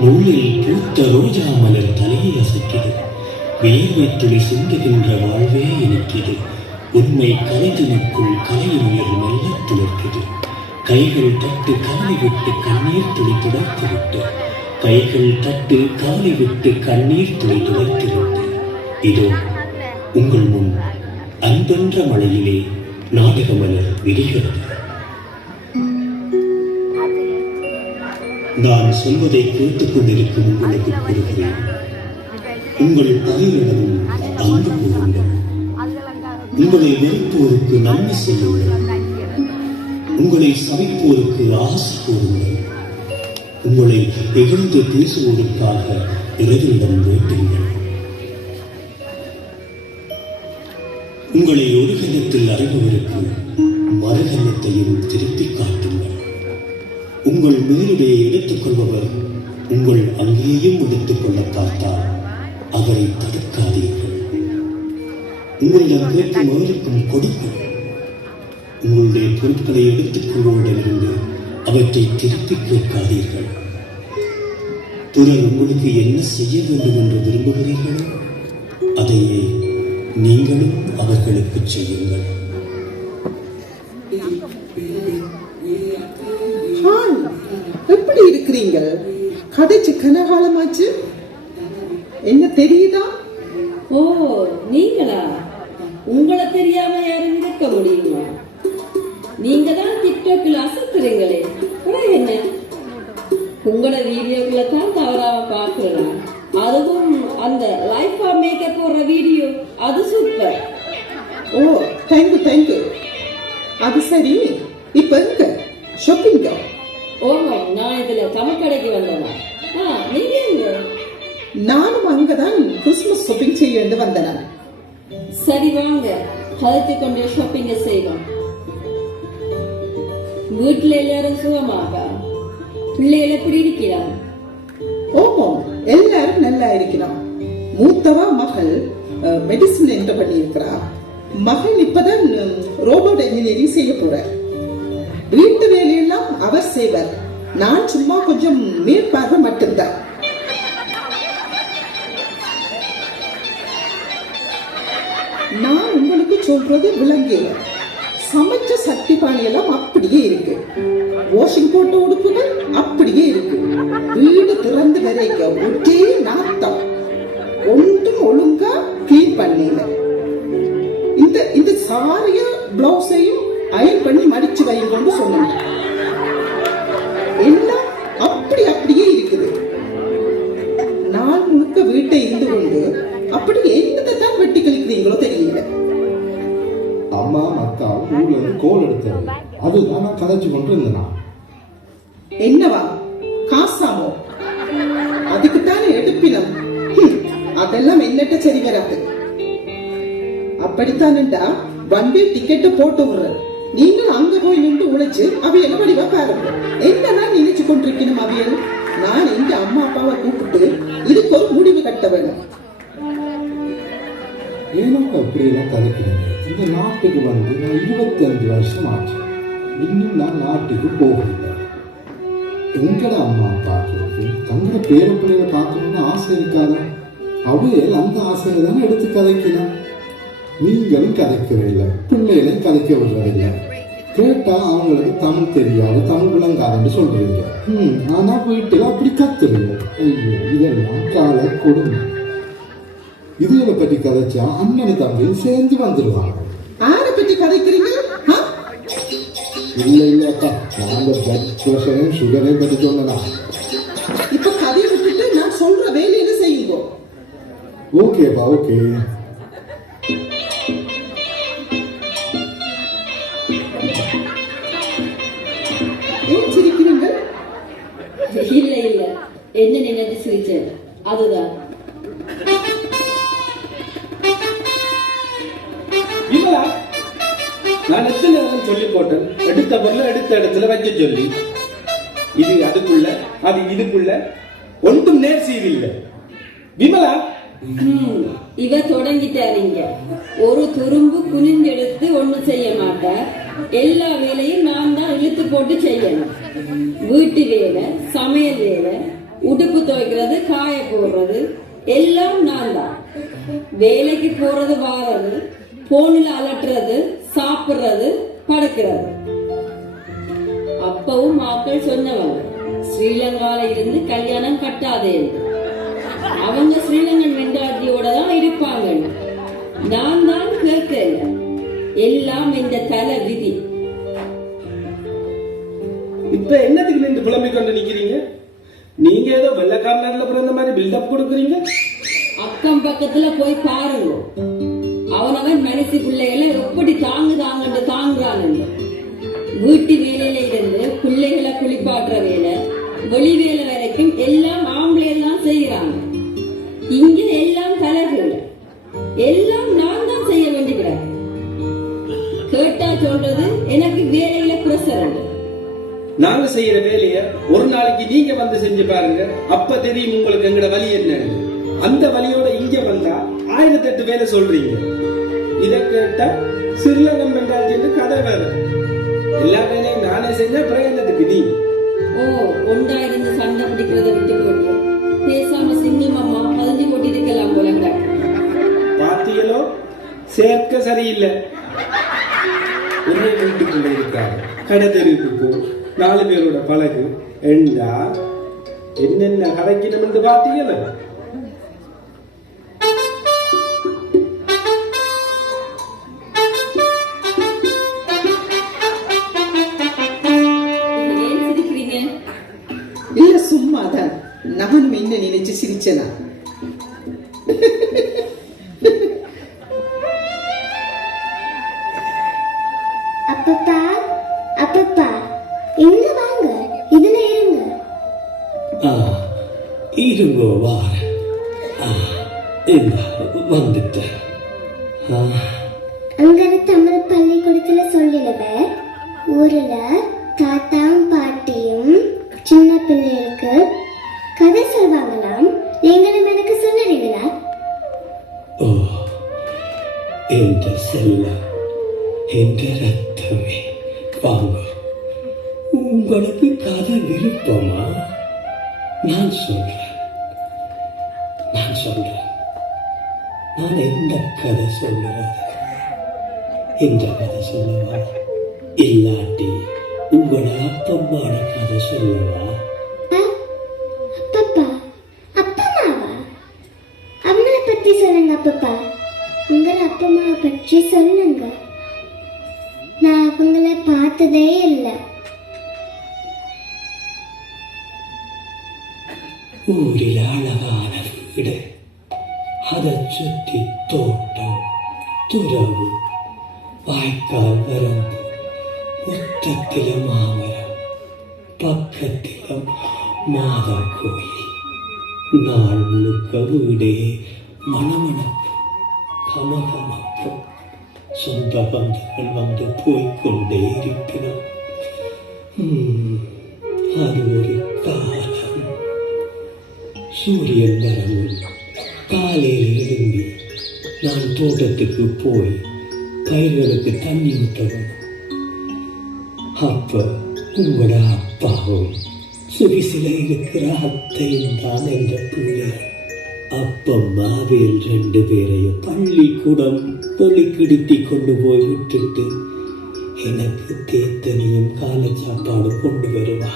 முள்ளில் பூத்த ரோஜா மலர் தலையை அசைக்குது. வேர்வை துளி சிந்துகின்ற வாழ்வே இனிக்குது. உண்மை கலைஞனுக்குள் கலையின் உயர் மெல்ல துளிர்க்குது. கைகள் தட்டு காலை விட்டு கண்ணீர் துளி துடைத்து விட்டு, கைகள் தட்டு காலை விட்டு கண்ணீர் துளி துடைத்து விட்டு, இதோ உங்கள் முன் அன்பென்ற மழையிலே நாடக மலர் விரிகிறது. நான் சொல்வதை கேட்டுக் கொண்டிருக்கும் உங்களுக்கு கூறுகிறேன், உங்கள் பகையிடமும் அன்பு கூறுங்கள். உங்களை வெறுப்போருக்கு நன்மை செய்யுங்கள். உங்களை சமைப்போருக்கு ஆசை கூறுங்கள். உங்களை இகழ்ந்து பேசுவோருக்காக இறைவனிடம் வேண்டுங்கள். உங்களை ஒரு கணத்தில் அறிபவருக்கு மறுகணத்தையும் திருப்பி காட்டுங்கள். உங்கள் மேலுடையை எடுத்துக் கொள்பவர் உங்கள் அங்கேயும் எடுத்துக் கொள்ள பார்த்தால் அவரை தடுக்காதீர்கள். உங்களிடம் கேட்கும் அவருக்கும் கொடுக்கும். உங்களுடைய பொருட்களை எடுத்துக் கொள்வதிலிருந்து அவற்றை திருப்பி கேட்காதீர்கள். பிறர் உங்களுக்கு என்ன செய்ய வேண்டும் என்று விரும்புகிறீர்களோ அதையே நீங்களும் அவர்களுக்கு செய்யுங்கள். எப்படி இருக்கிறீங்க? கதைச்சு கனகாலமாச்சு, என்ன தெரியுதா? ஓ, நீங்களா? உங்களை தெரியாம யாரும் இருக்க முடியுமா? நீங்க தான் டிக்டாக்ல அசத்துறீங்களே, என்ன உங்களோட வீடியோக்களை தான் தவறாம பாக்குறேன். அதுவும் அந்த லைஃபா மேக்கப் போடுற வீடியோ, அது சூப்பர். ஓ, தேங்க்யூ. அது சரி, இப்ப எங்க ஷாப்பிங்கா? ஓமா, நான் இதுல தமிழ்கடைக்கு வந்தேனா? நீங்க எங்க? நானும் அங்கதான் கிறிஸ்துமஸ் ஷாப்பிங் செய்ய வேண்டி வந்தேன். சரி வாங்க, கலத்து கொண்டு ஷாப்பிங்க செய்வோம். வீட்டுல எல்லாரும் சுகமாக்கா? பிள்ளைகள் எப்படி இருக்கிறான்? ஓமோ, எல்லாரும் நல்லா இருக்கிறோம். மூத்தவா மகள் மெடிசின் என்டர் பண்ணி இருக்கிறா. மகன் இப்பதான் ரோபோட் இன்ஜினியரிங் செய்ய போற. வீட்டு வேலையெல்லாம் அவர் செய்வார். நான் சும்மா கொஞ்சம் மேற்பார்வை மட்டும்தான். நான் உங்களுக்கு சொல்றது விளங்கிய சமைச்ச சட்டி பானையெல்லாம் அப்படியே இருக்கு. வாஷிங் போட்ட உடுப்புகள் அப்படியே இருக்கு. வீடு திறந்து வரைக்க ஒரே நாத்தம். ஒன்றும் ஒழுங்கா கிளீன் பண்ணல. இந்த சாரிய பிளவுஸையும் அயன் பண்ணி மடிச்சு வைங்கன்னு சொன்னாங்க. எல்லாம் அப்படியே இருக்குது. நான் முழுக்க வீட்டை இருந்து கொண்டு அப்படி என்னதான் வெட்டி கழிக்கிறீங்களோ தெரியல. அம்மா அக்கா ஊர்ல இருந்து கோல் எடுத்தாரு. அதுதான் நான் கதைச்சு கொண்டு இருந்தேன். என்னவா காசாமோ? அதுக்குத்தானே எடுப்பினம். அதெல்லாம் என்னட்ட சரி வராது. அப்படித்தானண்டா வண்டி டிக்கெட்டு போட்டு விடுறது. நீங்கள் அங்க போய் நின்று உழைச்சு அவையெல்லாம் வடிவா பாருங்க. என்னதான் நினைச்சு கொண்டிருக்கணும் அவையல்? நான் எங்க அம்மா அப்பாவை கூப்பிட்டு இதுக்கு ஒரு முடிவு கட்ட வேணும். ஏன்னா அப்படி எல்லாம் கதைக்கிறீங்க. இந்த நாட்டுக்கு வந்து நான் 25 வருஷம் ஆச்சு. இன்னும் நான் நாட்டுக்கு போகல. எங்கட அம்மா பார்க்கறது தங்களோட பேர பிள்ளைகளை பார்க்கணும்னு ஆசை இருக்காதா? அவையல் அந்த ஆசையை தானே எடுத்து கதைக்கணும். நீங்களும் கதைக்கவே இல்லை, பிள்ளைகளையும் கதைக்க விடுறதில்லை. கேட்டா அவங்களுக்கு தமிழ் தெரியாது, தமிழ் விளங்காதுன்னு சொல்றீங்க. ஆனா வீட்டுல அப்படி கத்துறீங்க. ஐயோ, இதெல்லாம் கால கொடுமை. இதுகளை பற்றி கதைச்சா அண்ணனு தம்பியும் சேர்ந்து வந்துருவாங்க. யாரை பற்றி கதைக்கிறீங்க? இல்ல அக்கா, நான் பிளட் பிரஷரையும் சுகரையும் பற்றி சொன்னா. இப்ப கதையை விட்டுட்டு நான் சொல்ற வேலையில செய்யுங்க. ஓகேப்பா, ஓகே. ஏன் சிரிக்கிறீங்க? இல்ல என்ன நினைச்சு சிரிச்சேன், அதுதான். நான் எத்தனை சொல்லி போட்டேன், எடுத்த பொருள் எடுத்த இடத்துல வைக்க சொல்லி. இது அதுக்குள்ள, அது இதுக்குள்ள, ஒன்றும் நேர்ச்சியில்லை. விமலா, இவ தொடங்கிட்டாருங்க. ஒரு துரும்பு குனிஞ்செடுத்து ஒண்ணு செய்ய மாட்டார். எல்லா வேலையும் நான் தான் இழுத்து போட்டு செய்யணும். வீட்டு வேலை, சமையல் வேலை, உடுப்பு துவைக்கிறது, காய போடுறது எல்லாம் நான் தான். வேலைக்கு போறது, வாரது, போன்ல அலட்டுறது, சாப்பிடுறது, படுக்கிறது. அப்பவும் மக்கள் சொன்னவங்க ஸ்ரீலங்கால இருந்து கல்யாணம் கட்டாதே. அவங்க ஸ்ரீலங்கன் மென்டாலிட்டியோட தான் இருப்பாங்க. நான் தான் கேட்கல, எல்லாம் இந்த தலை விதி. இப்ப என்னத்துக்கு நின்று புலம்பிக் கொண்டு நிக்கிறீங்க? நீங்க ஏதோ வெள்ளக்காரனால பிறந்த மாதிரி பில்டப் கொடுக்குறீங்க. அக்கம் பக்கத்துல போய் பாருங்க, அவனவன் மனசு பிள்ளைகளை எப்படி தாங்குதாங்கன்னு தாங்குறாங்க. வீட்டு வேலையில இருந்து பிள்ளைகளை குளிப்பாட்டுற வேலை, வெளி வேலை வரைக்கும் எல்லாம் ஆம்பளை எல்லாம் செய்யறாங்க. இங்க எல்லாம் தலைகள், எல்லாம் நான் தான் செய்ய வேண்டியது. கேட்டா சொல்றது எனக்கு வேலையில பிரஷர். நாங்க செய்யற வேலைய ஒரு நாளைக்கு நீங்க வந்து செஞ்சு பாருங்க, அப்ப தெரியும் உங்களுக்கு எங்கட வலி என்னன்னு. அந்த வலியோட இங்க வந்தா 1008 வேலை சொல்றீங்க. இத கேட்டா சிறிலங்கம் மென்டாலிட்டி கதை வேற. எல்லா வேலையும் நானே செஞ்சா பிரயோஜனத்துக்கு நீ ஒன்றா இருந்து சண்டை பிடிக்கிறத விட்டு போட்டு பேசாம சிங்கம்மா பதிஞ்சு போட்டு இருக்கலாம் போல. பாத்தியலோ, சேர்க்க சரியில்லை. ஒரே வீட்டுக்குள்ள இருக்காரு, கடை தெருவுக்கு போ, 4 பேரோட பழகு என்றா என்னென்ன கதைக்கணும் என்று பாத்தீங்களா? இல்ல சும்மாதான், நானும் என்ன நினைச்சு சிரிச்சனா. அப்பப்பா அப்பப்பா இங்க வாங்க, இதுல இருங்க. இருங்கோ வார வந்துட்டேன். அங்க தமிழ் பள்ளிக்கூடத்துல சொல்லிடுவ, ஊர்ல தாத்தாவும் பாட்டியும் சின்ன பிள்ளைகளுக்கு கதை சொல்வாங்களாம். நீங்களும் எனக்கு சொல்லுறீங்களா? ஓ, என்ற செல்ல, என்ற ரத்தமே, வாங்க. உங்களுக்கு கதை விருப்பமா? நான் சொல்றேன். நான் எந்த கதை சொல்லுறது? எந்த கதை சொல்லவா? இல்லாட்டி உங்களோட அப்பம்மான கதை சொல்லவா? அப்பப்பா அப்பம்மாவா? அவங்கள பத்தி சொல்லுங்க அப்பப்பா. உங்களை அப்பம்மாவை பற்றி சொல்லுங்க. நான் அவங்கள பார்த்ததே இல்லை. ஊரில் அழகான வீடு, அதை சுற்றி தோட்டம், துறவு, வாய்க்கால் வரம்பு, மொத்தத்தில மாமரம், பக்கத்தில மாதா கோயில். நாள் முழுக்க வீடே மணமணப்பு, கமகமப்பு. சொந்த பந்தங்கள் வந்து போய்கொண்டே இருக்கிறோம். அது ஒரு காலம். சூரியன் வரவும் காலையில் எழும்பி நான் தோட்டத்துக்கு போய் பயிர்களுக்கு தண்ணி ஊற்றணும். அப்ப உங்களோட அப்பாவும் சுவிசில இருக்கிற அத்தையும் தான் என்ற பிள்ளை. அப்பம்மாவில் 2 பேரையும் பள்ளிக்கூடம் வெளிக்கிடுத்தி கொண்டு போய் விட்டுட்டு எனக்கு தேத்தனையும் காலை சாப்பாடு கொண்டு வருவா.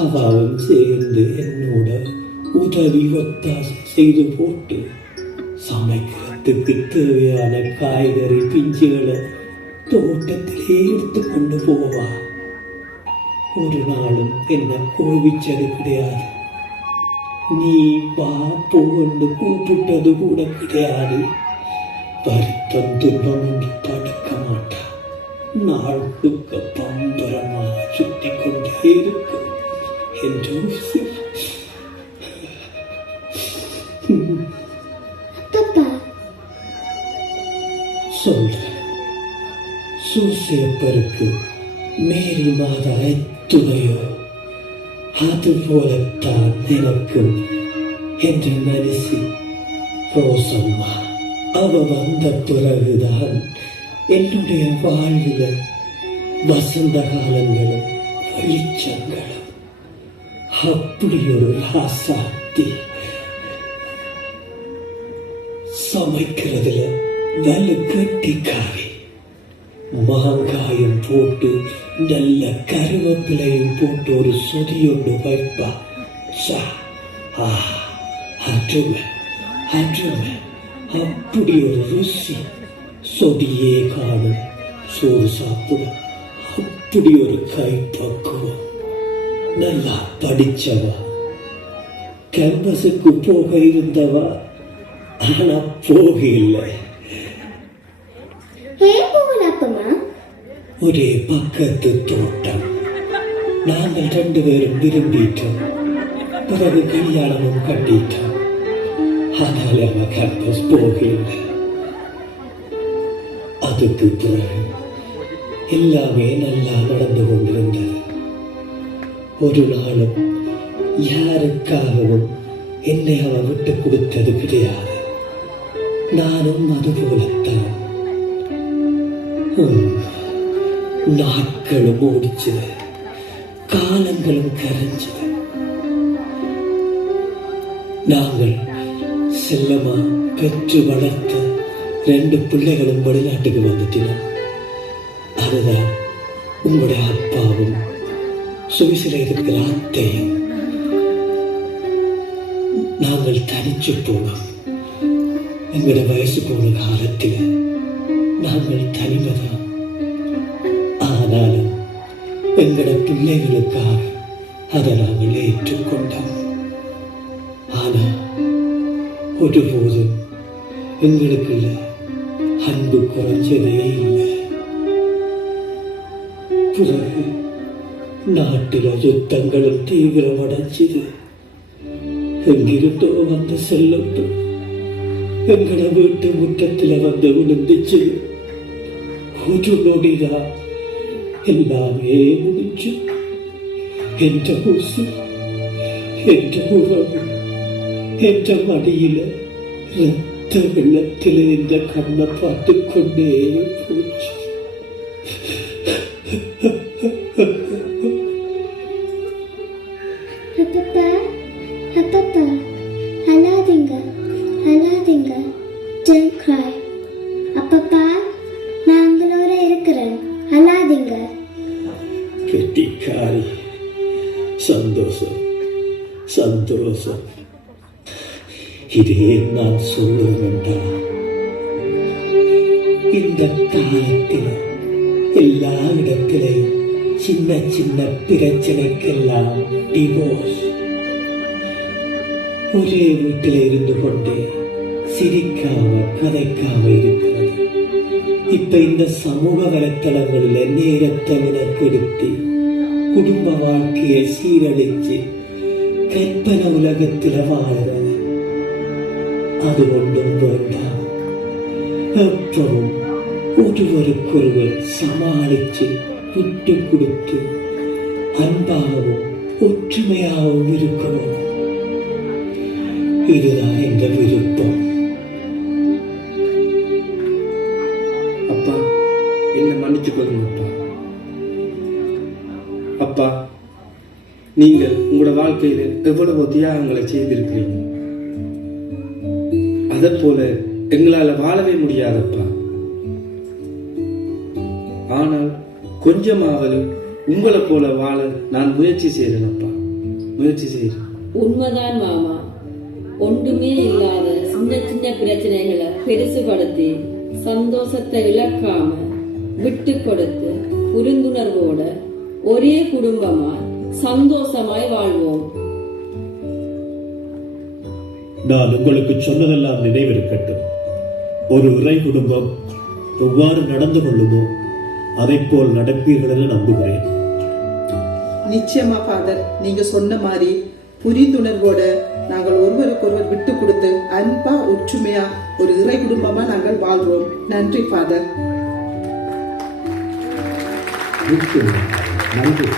அவாவும் சேர்ந்து என்னோட உதவி ஒத்தாசை செய்து போட்டு சமைக்கிறதுக்கு தேவையான காய்கறி பிஞ்சுகளை தோட்டத்திலே எடுத்து கொண்டு போவா. ஒரு நாளும் என்ன கோவிச்சது கிடையாது. நீ வா போன்னு கூப்பிட்டது கூட கிடையாது. வருத்தம் துன்பம் என்று தடுக்க மாட்டா. நாள் முழுக்க பம்பரமா சுத்தி கொண்டே இருக்கும் என்று சொல்ற. சூசேப்பருக்கு மேரி மாதா எத்துணையோ அதுபோலத்தான் எனக்கும் என்ற மனசு ரோசம்மா. அவ வந்த பிறகுதான் என்னுடைய வாழ்வில் வசந்த காலங்களும் வெளிச்சங்களும் அப்படி ஒரு ராசாத்தி. சமைக்கிறதுல நல்ல கட்டிக்காரி. மாங்காயம் போட்டு நல்ல கருவேப்பிலையும் போட்டு ஒரு சொதி ஒன்று வைப்பா. அருமை அருமை. அப்படி ஒரு ருசி. சொதியே காணும் சோறு சாப்பிட. அப்படி ஒரு கை பக்குவம். நல்லா படிச்சவா, கேம்பஸுக்கு போக இருந்தவா, ஆனா போக இல்லை. ஏன் போகல அப்பமா? ஒரே பக்கத்து தோட்டம். நாங்கள் 2 பேரும் விரும்பிட்டோம். பிறகு கல்யாணமும் கட்டிட்டோம். ஆனால் அவ கேம்பஸ் போக இல்லை. அதுக்கு பிறகு எல்லாமே நல்லா நடந்து கொண்டிருந்தது. ஒரு நாளும் யாருக்காகவும் என்னை அவ விட்டு கொடுத்தது கிடையாது. நானும் அதுபோலத்தான். நாட்களும் ஓடிச்சது, காலங்களும் கரைஞ்சது. நாங்கள் செல்லமா பெற்று வளர்த்த 2 பிள்ளைகளும் வெளிநாட்டுக்கு வந்துட்டோம். அதுதான் உங்களுடைய அப்பாவும் சுவிசில இருக்கிற அத்தையும். நாங்கள் தனிச்சு போனோம். எங்களோட வயசு போன காலத்தில் நாங்கள் தனிமைதான். ஆனாலும் எங்களோட பிள்ளைகளுக்காக அதை நாங்கள் ஏற்றுக்கொண்டோம். ஆனா ஒருபோதும் எங்களுக்குள்ள அன்பு குறைஞ்சதே இல்லை. பிறகு நாட்டில யுத்தங்களும் தீவிரமடைஞ்சது. எங்கிருந்தோ வந்த செல்லட்டும் எங்கள வீட்டு முற்றத்தில் வந்து விழுந்துச்சு. ஒரு நொடிதான் எல்லாமே முடிஞ்சு. என்ற ஊசு, என்ற உறவு, என்ற மடியில ரத்த வெள்ளத்தில் இந்த கண்ணை பார்த்து கொண்டே போச்சு. அப்பப்பா, அப்பப்பா, அழாதீங்க, அழாதீங்க. Don't cry. அப்பப்பா, நான் உங்களோட இருக்கிறேன். அழாதீங்க. கெட்டிக்காரி. சந்தோஷம், சந்தோஷம். இதே நான் சொல்லுவேன்டா. இந்த காலத்தில் எல்லா இடத்திலையும் சின்ன சின்ன பிரச்சனைக்கெல்லாம் டிவோர்ஸ். ஒரே வீட்டில் இருந்து கொண்டே சிரிக்காம கதைக்காம இருக்கிறது. இப்ப இந்த சமூக வலைத்தளங்களில் நேரத்தை வினக்கெடுத்து குடும்ப வாழ்க்கையை சீரழிச்சு கற்பனை உலகத்தில் வாழறது. அது ஒன்றும் வேண்டாம். எப்பவும் ஒருவருக்கொருவர் சமாளிச்சு விட்டு கொடுத்து அன்பாகவும் ஒற்றுமையாகவும் இருக்கணும். இதுதான் எங்க விருப்பம். அப்பா, என்ன மன்னிச்சு கொள்ளுங்கப்பா. அப்பா, நீங்கள் உங்களோட வாழ்க்கையில எவ்வளவு தியாகங்களை செய்திருக்கிறீங்க. அதை போல எங்களால வாழவே முடியாதப்பா. ஆனால் கொஞ்சமாவது உங்களை போல வாழ நான் முயற்சி செய்யறேனப்பா, முயற்சி செய்யறேன். உண்மைதான் மாமா. ஒன்றுமே இல்லாத சின்ன சின்ன பிரச்சனைகளை பெருசுபடுத்தி சந்தோஷத்தை இழக்காம விட்டு கொடுத்து புரிந்துணர்வோட ஒரே குடும்பமா சந்தோஷமாய் வாழ்வோம். நான் உங்களுக்கு சொன்னதெல்லாம் நினைவிருக்கட்டும். ஒரு இறை குடும்பம் எவ்வாறு நடந்து கொள்ளுமோ அதை போல் நடப்பீர்கள் என நம்புகிறேன். நிச்சயமா ஃபாதர், நீங்க சொன்ன மாதிரி புரிந்துணர்வோட நாங்கள் ஒருவருக்கொருவர் விட்டு கொடுத்து அன்பா ஒற்றுமையா ஒரு இறை குடும்பமா நாங்கள் வாழ்வோம். நன்றி ஃபாதர். நன்றி.